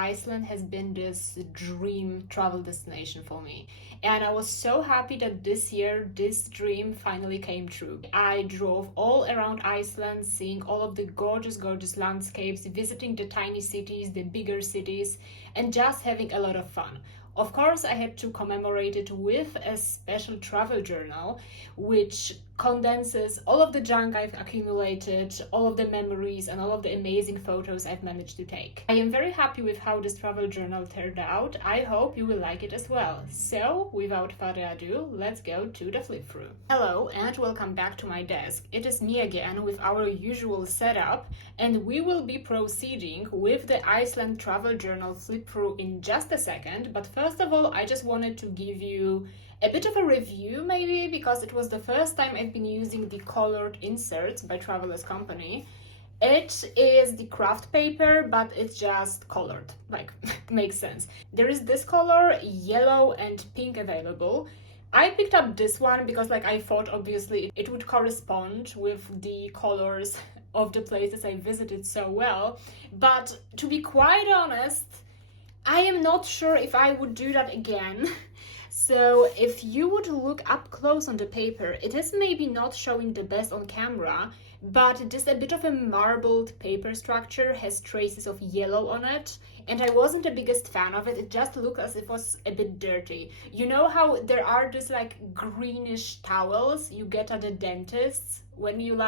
Iceland has been this dream travel destination for me. And I was so happy that this year this dream finally came true. I drove all around Iceland, seeing all of the gorgeous, gorgeous landscapes, visiting the tiny cities, the bigger cities, and just having a lot of fun. Of course, I had to commemorate it with a special travel journal, which condenses all of the junk I've accumulated, all of the memories, and all of the amazing photos I've managed to take. I am very happy with how this travel journal turned out. I hope you will like it as well. So, without further ado, let's go to the flip through. Hello and welcome back to my desk. It is me again with our usual setup, and we will be proceeding with the Iceland travel journal flip through in just a second. But first of all, I just wanted to give you a bit of a review maybe, because it was the first time I've been using the colored inserts by Travelers Company. It is the craft paper, but it's just colored, like makes sense. There is this color, yellow and pink available. I picked up this one because I thought obviously it would correspond with the colors of the places I visited so well, but to be quite honest, I am not sure if I would do that again. So if you would look up close on the paper, it is maybe not showing the best on camera, but it is a bit of a marbled paper structure, has traces of yellow on it, and I wasn't the biggest fan of it. It just looked as if it was a bit dirty. You know how there are these greenish towels you get at the dentist's when you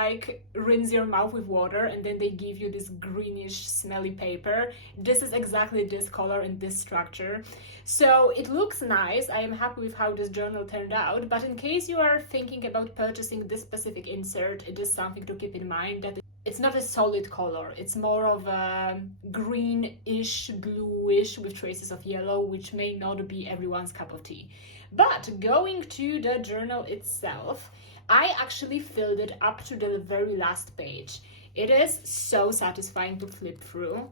rinse your mouth with water and then they give you this greenish smelly paper? This is exactly this color and this structure. So it looks nice. I am happy with how this journal turned out, but in case you are thinking about purchasing this specific insert, it is something to keep in mind that it's not a solid color. It's more of a greenish, bluish with traces of yellow, which may not be everyone's cup of tea. But going to the journal itself, I actually filled it up to the very last page. It is so satisfying to flip through.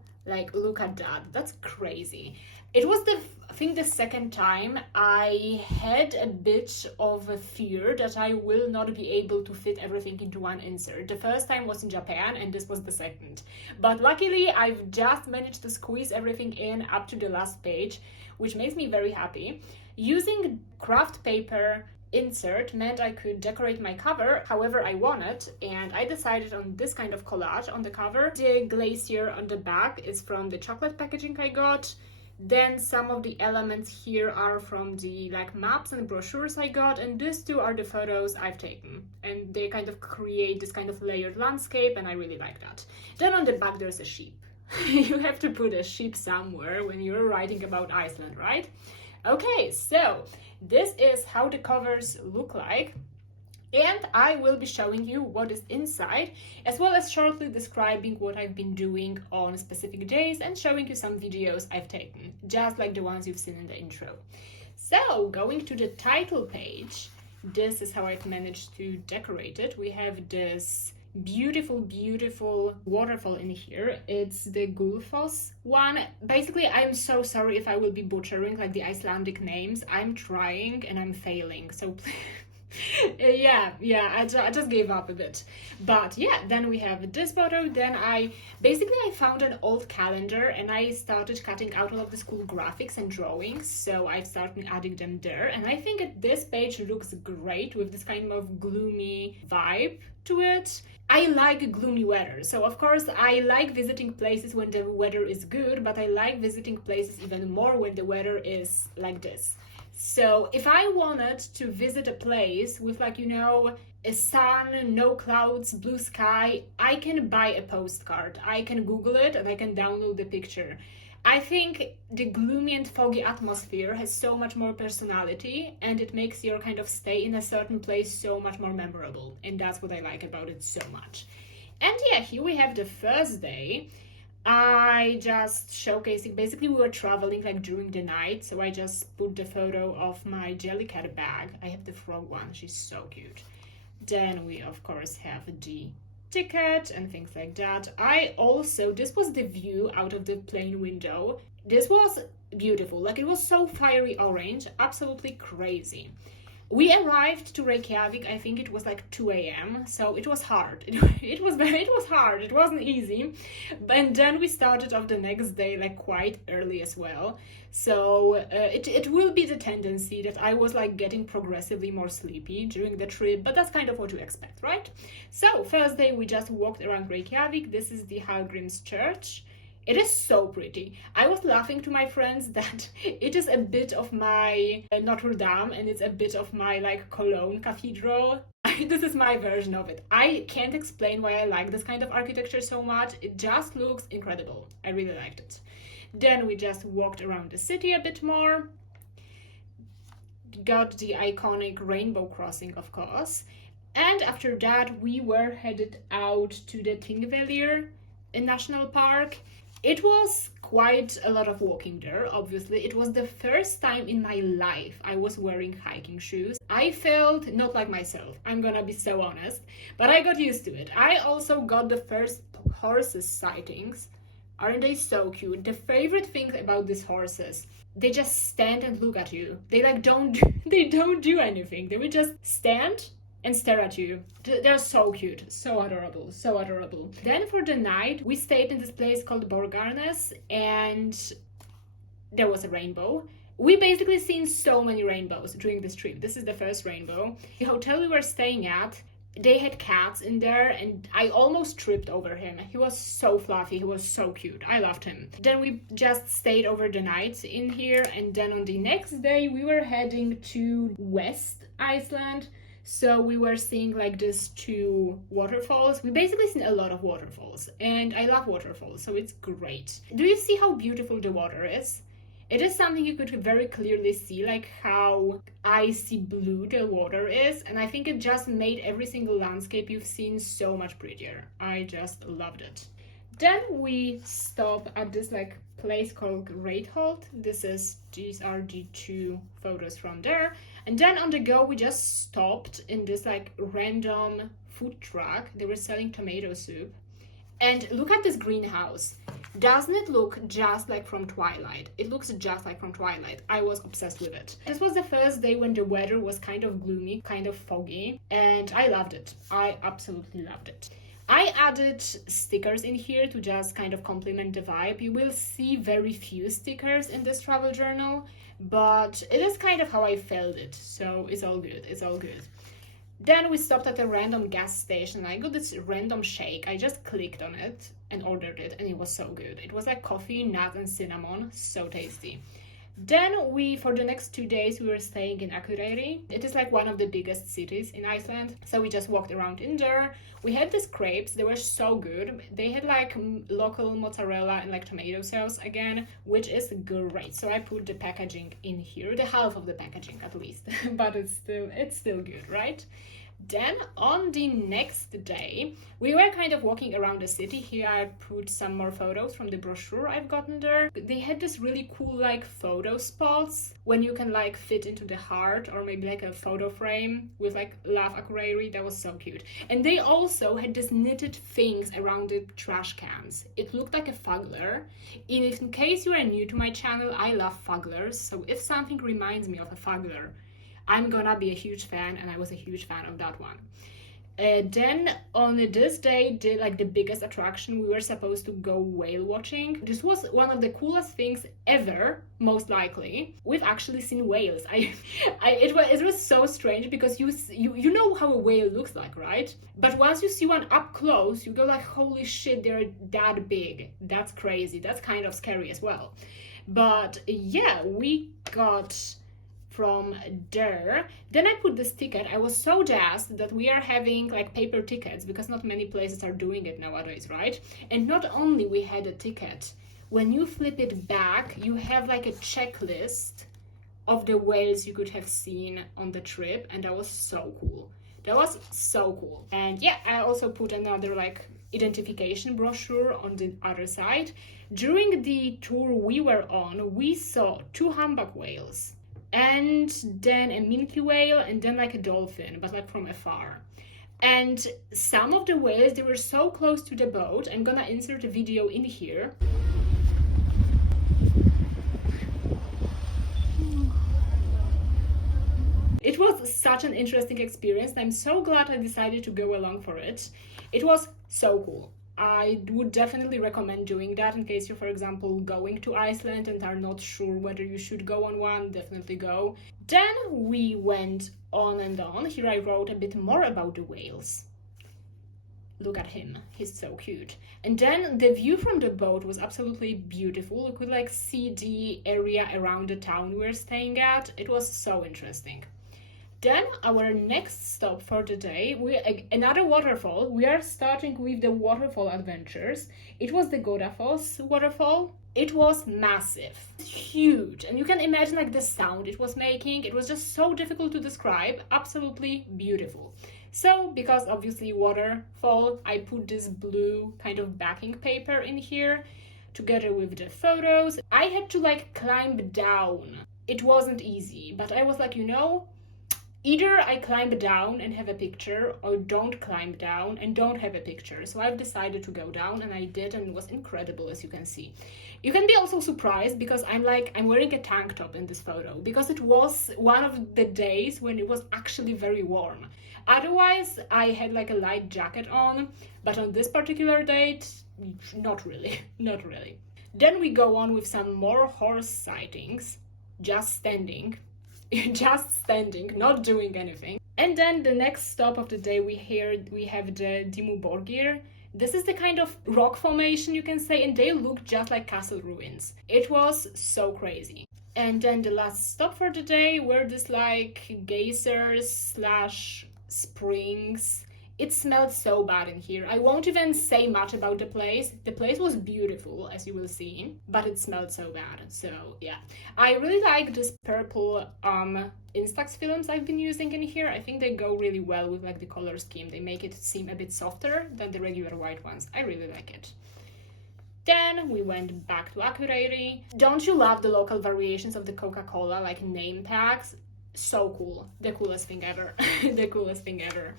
Look at that. That's crazy. It was the second time I had a bit of a fear that I will not be able to fit everything into one insert. The first time was in Japan and this was the second. But luckily, I've just managed to squeeze everything in up to the last page, which makes me very happy. Using craft paper insert meant I could decorate my cover however I wanted, and I decided on this kind of collage on the cover. The glacier on the back is from the chocolate packaging I got. Then some of the elements here are from the maps and brochures I got, and these two are the photos I've taken, and they kind of create this kind of layered landscape, and I really like that. Then on the back there's a sheep. You have to put a sheep somewhere when you're writing about Iceland, right? Okay, so this is how the covers look like, and I will be showing you what is inside, as well as shortly describing what I've been doing on specific days and showing you some videos I've taken, just like the ones you've seen in the intro. So, going to the title page, this is how I've managed to decorate it. We have this beautiful waterfall in here. It's the Gullfoss one. Basically, I'm so sorry if I will be butchering the Icelandic names. I'm trying and I'm failing, so yeah, I just gave up a bit. But yeah, then we have this photo. Then I found an old calendar and I started cutting out all of the school graphics and drawings, so I started adding them there, and I think this page looks great with this kind of gloomy vibe to it. I like gloomy weather, so of course I like visiting places when the weather is good, but I like visiting places even more when the weather is like this. So if I wanted to visit a place with a sun, no clouds, blue sky, I can buy a postcard. I can Google it and I can download the picture. I think the gloomy and foggy atmosphere has so much more personality, and it makes your kind of stay in a certain place so much more memorable, and that's what I like about it so much. And yeah, here we have the first day. I just showcasing, basically we were traveling during the night, so I just put the photo of my Jellycat bag. I have the frog one, she's so cute. Then we of course have the ticket and things like that. This was the view out of the plane window. This was beautiful, it was so fiery orange, absolutely crazy. We arrived to Reykjavik, I think it was like 2 a.m. So it was hard. It was hard. It wasn't easy. And then we started off the next day like quite early as well. So it will be the tendency that I was like getting progressively more sleepy during the trip, but that's kind of what you expect, right? So first day we just walked around Reykjavik. This is the Hallgrím's church. It is so pretty. I was laughing to my friends that it is a bit of my Notre Dame and it's a bit of my like Cologne cathedral. This is my version of it. I can't explain why I like this kind of architecture so much. It just looks incredible. I really liked it. Then we just walked around the city a bit more. Got the iconic rainbow crossing, of course. And after that, we were headed out to the Thingvellir National Park. It was quite a lot of walking there, obviously. It was the first time in my life I was wearing hiking shoes. I felt not like myself, I'm gonna be so honest, but I got used to it. I also got the first horses sightings. Aren't they so cute? The favorite thing about these horses, they just stand and look at you. They like don't do anything. They will just stand and stare at you. They're so cute, so adorable, so adorable. Then for the night, we stayed in this place called Borgarnes, and there was a rainbow. We basically seen so many rainbows during this trip. This is the first rainbow. The hotel we were staying at, they had cats in there and I almost tripped over him. He was so fluffy, he was so cute. I loved him. Then we just stayed over the night in here, and then on the next day we were heading to West Iceland. So we were seeing like these two waterfalls. We basically seen a lot of waterfalls and I love waterfalls, so it's great. Do you see how beautiful the water is? It is something you could very clearly see, like how icy blue the water is, and I think it just made every single landscape you've seen so much prettier. I just loved it. Then we stop at this like place called Greatholt. These are the two photos from there. And then on the go, we just stopped in this like random food truck. They were selling tomato soup. And look at this greenhouse. Doesn't it look just like from Twilight? It looks just like from Twilight. I was obsessed with it. This was the first day when the weather was kind of gloomy, kind of foggy, and I loved it. I absolutely loved it. I added stickers in here to just kind of complement the vibe. You will see very few stickers in this travel journal, but it is kind of how I felt it, so it's all good, it's all good. Then we stopped at a random gas station and I got this random shake. I just clicked on it and ordered it and it was so good. It was like coffee, nut and cinnamon, so tasty. Then for the next 2 days, we were staying in Akureyri. It is like one of the biggest cities in Iceland. So we just walked around in there. We had these crepes, they were so good. They had like local mozzarella and like tomato sauce again, which is great. So I put the packaging in here, the half of the packaging at least, but it's still good, right? Then on the next day, we were kind of walking around the city. Here I put some more photos from the brochure I've gotten there. They had this really cool like photo spots when you can like fit into the heart or maybe like a photo frame with like Love Akureyri. That was so cute. And they also had these knitted things around the trash cans. It looked like a fugler. In case you are new to my channel, I love fuglers. So if something reminds me of a fugler, I'm gonna be a huge fan, and I was a huge fan of that one. Then on this day, the biggest attraction, we were supposed to go whale watching. This was one of the coolest things ever, most likely. We've actually seen whales. It was so strange because you know how a whale looks like, right? But once you see one up close, you go like, holy shit, they're that big. That's crazy. That's kind of scary as well. But yeah, we got from there. Then I put this ticket. I was so jazzed that we are having like paper tickets because not many places are doing it nowadays, right? And not only we had a ticket, when you flip it back, you have like a checklist of the whales you could have seen on the trip, and that was so cool. That was so cool. And yeah, I also put another like identification brochure on the other side. During the tour we were on, we saw 2 humpback whales, and then a minke whale, and then like a dolphin, but like from afar. And some of the whales, they were so close to the boat. I'm gonna insert a video in here. It was such an interesting experience. I'm so glad I decided to go along for it. It was so cool. I would definitely recommend doing that in case you're, for example, going to Iceland and are not sure whether you should go on one. Definitely go. Then we went on and on. Here I wrote a bit more about the whales. Look at him, he's so cute. And then the view from the boat was absolutely beautiful. You could like see the area around the town we were staying at. It was so interesting. Then our next stop for the day, another waterfall. We are starting with the waterfall adventures. It was the Godafoss waterfall. It was massive, huge, and you can imagine like the sound it was making. It was just so difficult to describe. Absolutely beautiful. So, because obviously waterfall, I put this blue kind of backing paper in here together with the photos. I had to like climb down. It wasn't easy, but I was like, either I climb down and have a picture, or don't climb down and don't have a picture. So I've decided to go down, and I did, and it was incredible, as you can see. You can be also surprised because I'm wearing a tank top in this photo, because it was one of the days when it was actually very warm. Otherwise, I had like a light jacket on, but on this particular date, not really. Then we go on with some more horse sightings, just standing, not doing anything. And then the next stop of the day, we have the Dimmu. This is the kind of rock formation, you can say, and they look just like castle ruins. It was so crazy. And then the last stop for the day were this like geysers / springs. It smelled so bad in here. I won't even say much about the place. The place was beautiful, as you will see, but it smelled so bad. So yeah, I really like this purple Instax films I've been using in here. I think they go really well with like the color scheme. They make it seem a bit softer than the regular white ones. I really like it. Then we went back to Akureyri. Don't you love the local variations of the Coca-Cola, like name tags? So cool. The coolest thing ever. The coolest thing ever.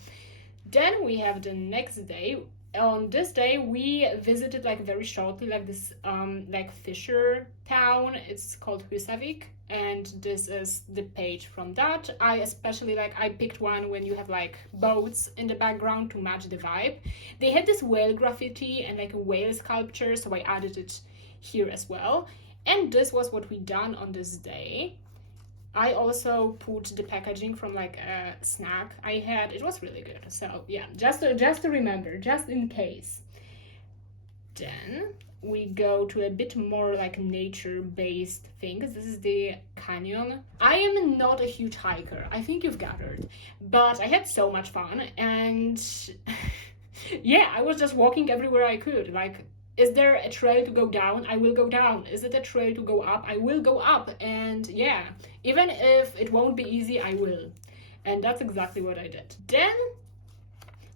Then we have the next day. On this day, we visited like very shortly like this like fisher town. It's called Reykjavik, and this is the page from that. I especially I picked one when you have like boats in the background to match the vibe. They had this whale graffiti and like a whale sculpture, so I added it here as well. And this was what we done on this day. I also put the packaging from like a snack I had. It was really good. So yeah, just to remember, just in case. Then we go to a bit more like nature-based things. This is the canyon. I am not a huge hiker. I think you've gathered, but I had so much fun, and yeah, I was just walking everywhere I could. Like, is there a trail to go down? I will go down. Is it a trail to go up? I will go up. And yeah, even if it won't be easy, I will. And that's exactly what I did. Then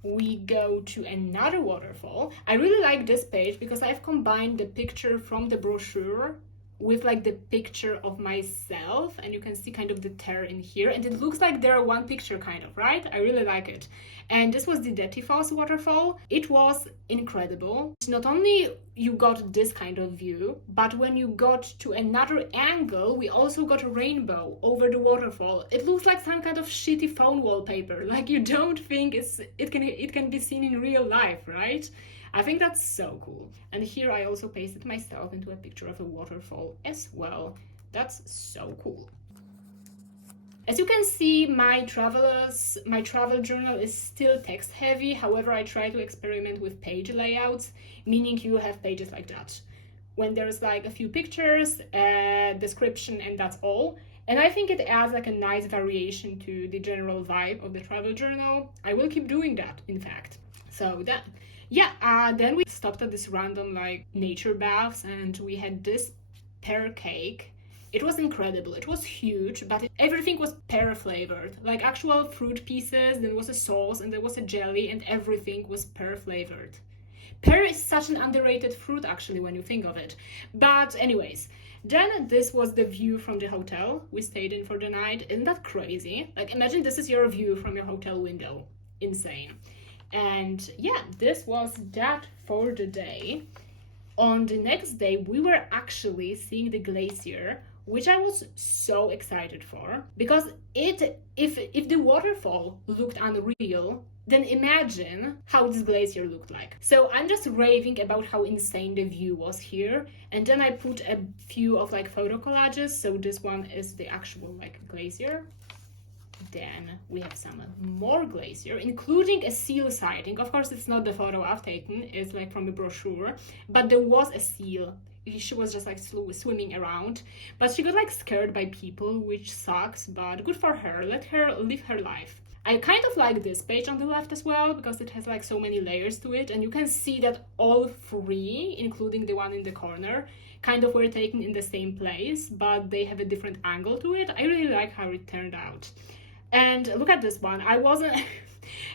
we go to another waterfall. I really like this page because I've combined the picture from the brochure with like the picture of myself, and you can see kind of the tear in here, and it looks like they're one picture kind of, right? I really like it. And this was the Dettifoss waterfall. It was incredible. Not only you got this kind of view, but when you got to another angle, we also got a rainbow over the waterfall. It looks like some kind of shitty phone wallpaper. Like, you don't think it can be seen in real life, right? I think that's so cool. And here I also pasted myself into a picture of a waterfall as well. That's so cool. As you can see, my travel journal is still text heavy. However, I try to experiment with page layouts, meaning you have pages like that, when there's like a few pictures, a description, and that's all. And I think it adds like a nice variation to the general vibe of the travel journal. I will keep doing that, in fact. So that, yeah, then we stopped at this random like nature baths, and we had this pear cake. It was incredible. It was huge, but everything was pear flavored, like actual fruit pieces. There was a sauce and there was a jelly, and everything was pear flavored. Pear is such an underrated fruit, actually, when you think of it. But anyways, then this was the view from the hotel we stayed in for the night. Isn't that crazy? Like, imagine this is your view from your hotel window. Insane. And yeah, this was that for the day. On the next day, we were actually seeing the glacier which I was so excited for, because if the waterfall looked unreal, then imagine how this glacier looked like. So I'm just raving about how insane the view was here, and then I put a few of like photo collages. So this one is the actual like glacier. Then we have some more glacier, including a seal sighting. Of course, it's not the photo I've taken, it's like from a brochure, but there was a seal. She was just like swimming around, but she got like scared by people, which sucks, but good for her. Let her live her life. I kind of like this page on the left as well, because it has like so many layers to it, and you can see that all three, including the one in the corner, kind of were taken in the same place, but they have a different angle to it. I really like how it turned out. And look at this one. I wasn't...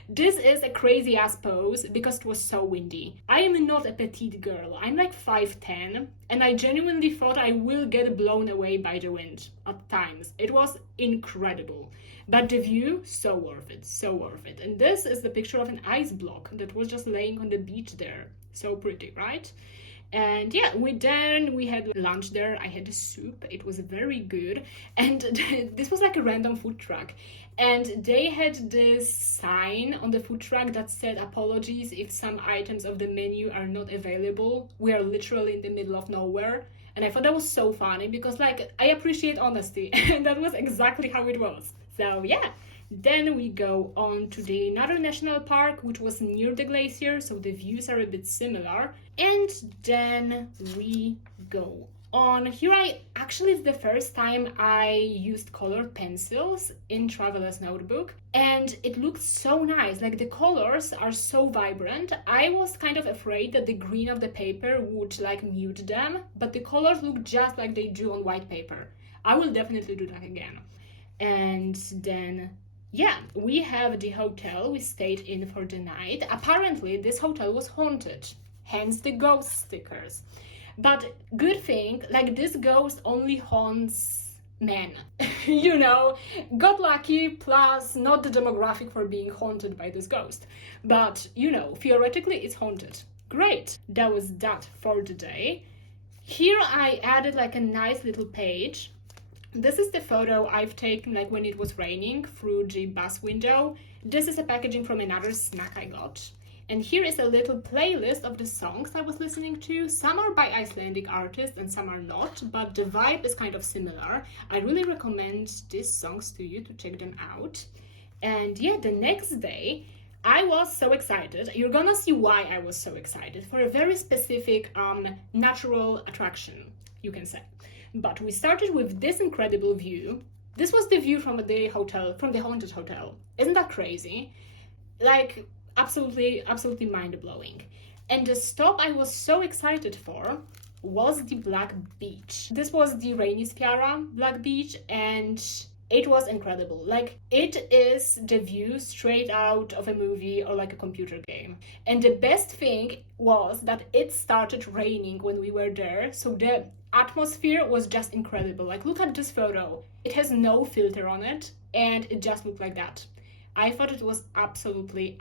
This is a crazy ass pose because it was so windy. I am not a petite girl. I'm like 5'10", and I genuinely thought I will get blown away by the wind at times. It was incredible. But the view, so worth it, so worth it. And this is the picture of an ice block that was just laying on the beach there. So pretty, right? And yeah, we had lunch there. I had a soup. It was very good. And this was like a random food truck. And they had this sign on the food truck that said, apologies if some items of the menu are not available. We are literally in the middle of nowhere. And I thought that was so funny because like, I appreciate honesty. And that was exactly how it was. So yeah. Then we go on to the another national park, which was near the glacier, so the views are a bit similar. And then we go on. Here it's the first time I used colored pencils in Traveler's Notebook, and it looked so nice. Like the colors are so vibrant. I was kind of afraid that the green of the paper would like mute them, but the colors look just like they do on white paper. I will definitely do that again. And then yeah, we have the hotel we stayed in for the night. Apparently, this hotel was haunted, hence the ghost stickers. But good thing, like this ghost only haunts men. You know, got lucky, plus not the demographic for being haunted by this ghost. But, you know, theoretically it's haunted. Great, that was that for the day. Here I added like a nice little page. This is the photo I've taken like when it was raining through the bus window. This is a packaging from another snack I got. And here is a little playlist of the songs I was listening to. Some are by Icelandic artists and some are not, but the vibe is kind of similar. I really recommend these songs to you to check them out. And yeah, the next day I was so excited. You're gonna see why I was so excited, for a very specific natural attraction, you can say. But we started with this incredible view. This was the view from the hotel, from the haunted hotel. Isn't that crazy? Like, absolutely mind-blowing. And the stop I was so excited for was the Black Beach. This was the Reynisfjara Black Beach, and it was incredible. Like, it is the view straight out of a movie or like a computer game. And the best thing was that it started raining when we were there, so the atmosphere was just incredible. Like, look at this photo. It has no filter on it, and it just looked like that. I thought it was absolutely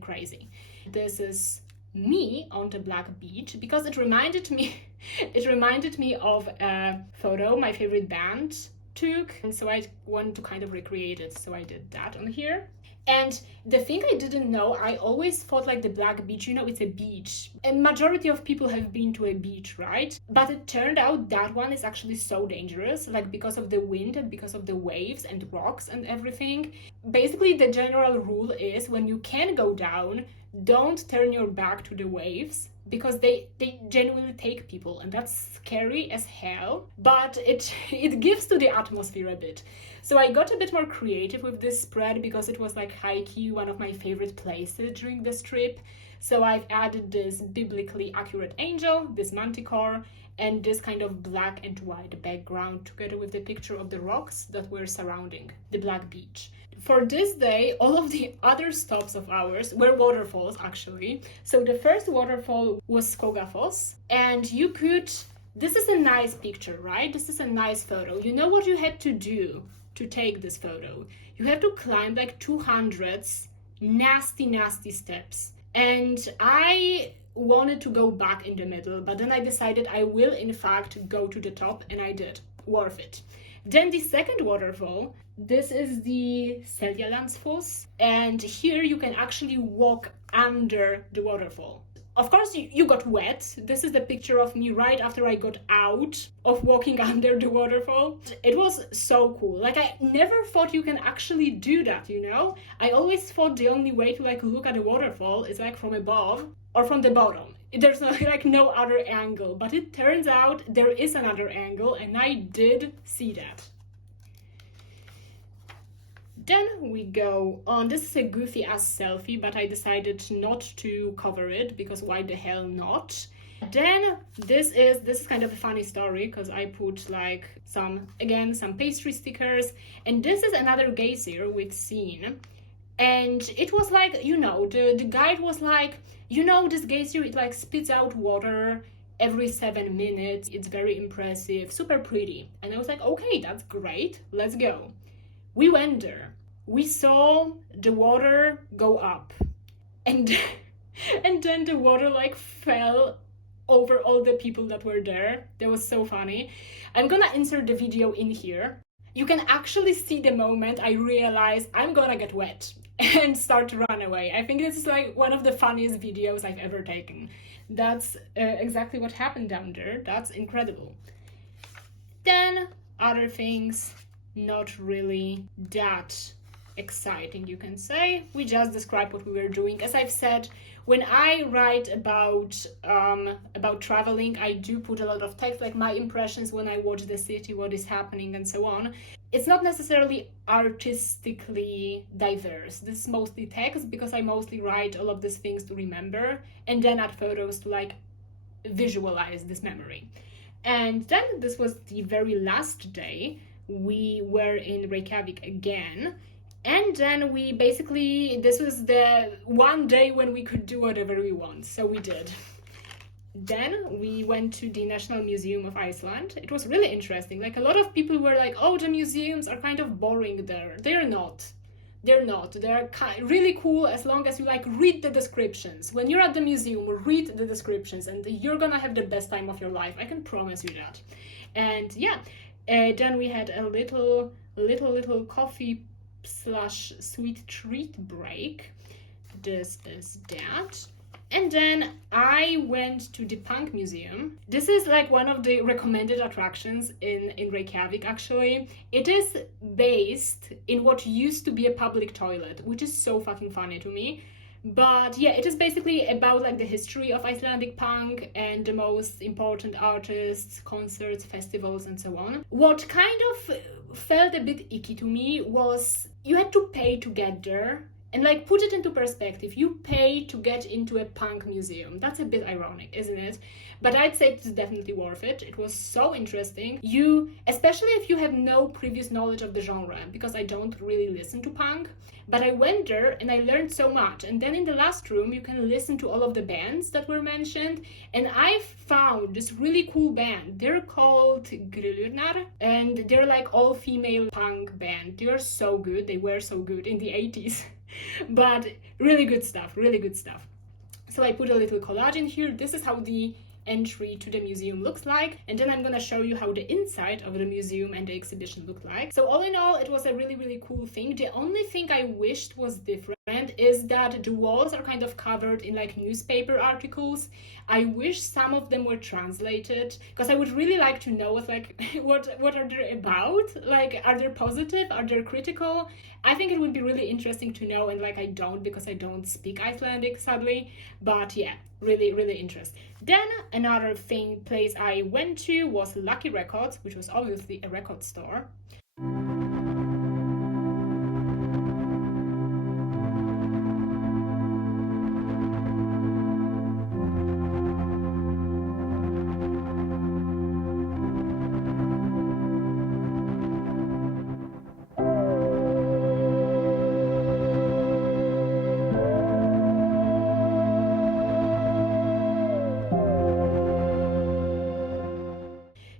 crazy. This is me on the Black Beach because it reminded me of a photo my favorite band took, and so I wanted to kind of recreate it, so I did that on here. And the thing I didn't know, I always thought like the Black Beach, you know, it's a beach. A majority of people have been to a beach, right? But it turned out that one is actually so dangerous, like because of the wind and because of the waves and rocks and everything. Basically, the general rule is when you can go down, don't turn your back to the waves, because they genuinely take people, and that's scary as hell, but it gives to the atmosphere a bit. So I got a bit more creative with this spread because it was like high-key one of my favorite places during this trip. So I've added this biblically accurate angel, this manticore, and this kind of black and white background together with the picture of the rocks that were surrounding the Black Beach. For this day, all of the other stops of ours were waterfalls, actually. So the first waterfall was Skogafoss, and this is a nice picture, right? This is a nice photo. You know what you had to do to take this photo? You have to climb like 200 nasty steps. And I wanted to go back in the middle, but then I decided I will in fact go to the top, and I did. worth it. Then the second waterfall, this is the Seljalandsfoss, and here you can actually walk under the waterfall. Of course, you got wet. This is the picture of me right after I got out of walking under the waterfall. It was so cool. Like, I never thought you can actually do that, you know? I always thought the only way to like look at a waterfall is like from above or from the bottom. There's like no other angle, but it turns out there is another angle, and I did see that. Then we go on. This is a goofy ass selfie, but I decided not to cover it because why the hell not? Then this is kind of a funny story because I put like some pastry stickers, and this is another glacier we've seen. And it was like, you know, the guide was like, you know, this glacier, it like spits out water every 7 minutes. It's very impressive, super pretty. And I was like, okay, that's great, let's go. We went there. We saw the water go up, and and then the water like fell over all the people that were there. That was so funny. I'm gonna insert the video in here. You can actually see the moment I realized I'm gonna get wet and start to run away. I think this is like one of the funniest videos I've ever taken. That's exactly what happened down there. That's incredible. Then other things, not really that exciting, you can say. We just described what we were doing. As I've said, when I write about traveling, I do put a lot of text, like my impressions when I watch the city, what is happening, and so on. It's not necessarily artistically diverse. This is mostly text because I mostly write all of these things to remember and then add photos to like visualize this memory. And then this was the very last day. We were in Reykjavik again, and then we basically, this was the one day when we could do whatever we want, so we did. Then we went to the National Museum of Iceland. It was really interesting. Like, a lot of people were like, oh, the museums are kind of boring there. They're not. They're really cool as long as you like read the descriptions. When you're at the museum, read the descriptions and you're gonna have the best time of your life. I can promise you that. And yeah, then we had a little coffee / sweet treat break. This is that. And then I went to the Punk Museum. This is like one of the recommended attractions in Reykjavik, actually. It is based in what used to be a public toilet, which is so fucking funny to me. But yeah, it is basically about like the history of Icelandic punk and the most important artists, concerts, festivals, and so on. What kind of felt a bit icky to me was you had to pay to get there. And like, put it into perspective, you pay to get into a punk museum. That's a bit ironic, isn't it? But I'd say it's definitely worth it. It was so interesting. Especially if you have no previous knowledge of the genre, because I don't really listen to punk, but I went there and I learned so much. And then in the last room, you can listen to all of the bands that were mentioned. And I found this really cool band. They're called Glaciers, and they're like all female punk band. They're so good. They were so good in the 80s. But really good stuff. So I put a little collage in here. This is how the entry to the museum looks like, and then I'm gonna show you how the inside of the museum and the exhibition looked like. So all in all, it was a really cool thing. The only thing I wished was different is that the walls are kind of covered in like newspaper articles. I wish some of them were translated, because I would really like to know what are they about. Like, are they positive, are they critical? I think it would be really interesting to know, and like, I don't, because I don't speak Icelandic, sadly. But yeah, really interesting. Then another place I went to was Lucky Records, which was obviously a record store.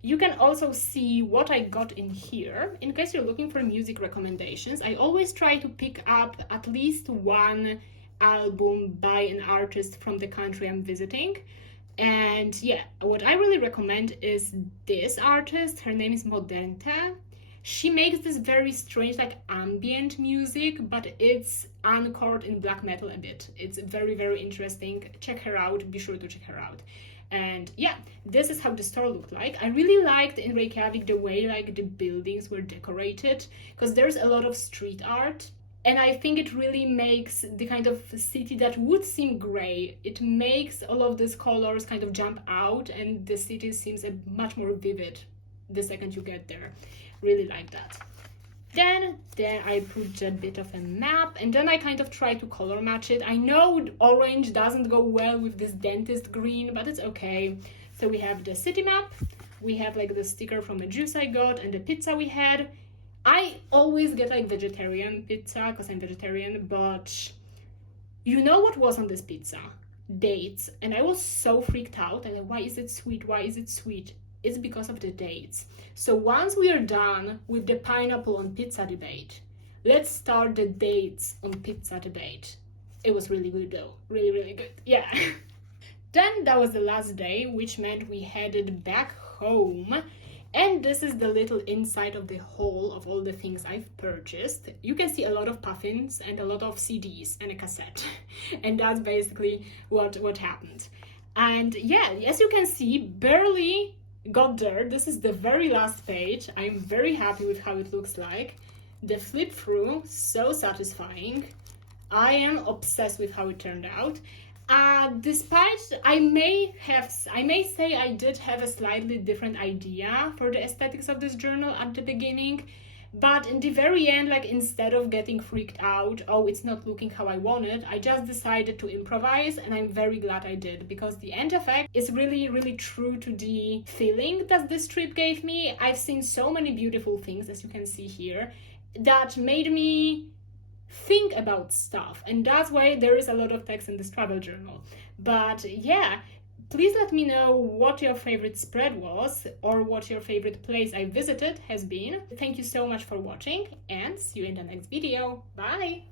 You can also see what I got in here. In case you're looking for music recommendations, I always try to pick up at least one album by an artist from the country I'm visiting. And yeah, what I really recommend is this artist. Her name is Modente. She makes this very strange, like ambient music, but it's anchored in black metal a bit. It's very, very interesting. Check her out. Be sure to check her out. And yeah, this is how the store looked like. I really liked in Reykjavik the way like the buildings were decorated, because there's a lot of street art, and I think it really makes the kind of city that would seem gray, it makes all of these colors kind of jump out, and the city seems much more vivid the second you get there. Really like that. Then I put a bit of a map, and then I kind of try to color match it. I know orange doesn't go well with this dentist green, but it's okay. So we have the city map, we have like the sticker from a juice I got, and the pizza we had. I always get like vegetarian pizza because I'm vegetarian, but you know what was on this pizza? Dates. And I was so freaked out. I'm like, why is it sweet? Why is it sweet? It's because of the dates. So once we are done with the pineapple on pizza debate, let's start the dates on pizza debate. It was really good though. Really, really good. Yeah. Then that was the last day, which meant we headed back home. And this is the little inside of the haul of all the things I've purchased. You can see a lot of puffins and a lot of CDs and a cassette. And that's basically what happened. And yeah, as you can see, barely got there. This is the very last page. I'm very happy with how it looks like. The flip through, so satisfying. I am obsessed with how it turned out. Despite I may say I did have a slightly different idea for the aesthetics of this journal at the beginning, but in the very end, like instead of getting freaked out, oh, it's not looking how I wanted, I just decided to improvise, and I'm very glad I did, because the end effect is really, really true to the feeling that this trip gave me. I've seen so many beautiful things, as you can see here, that made me think about stuff, and that's why there is a lot of text in this travel journal. But yeah, please let me know what your favorite spread was, or what your favorite place I visited has been. Thank you so much for watching, and see you in the next video. Bye!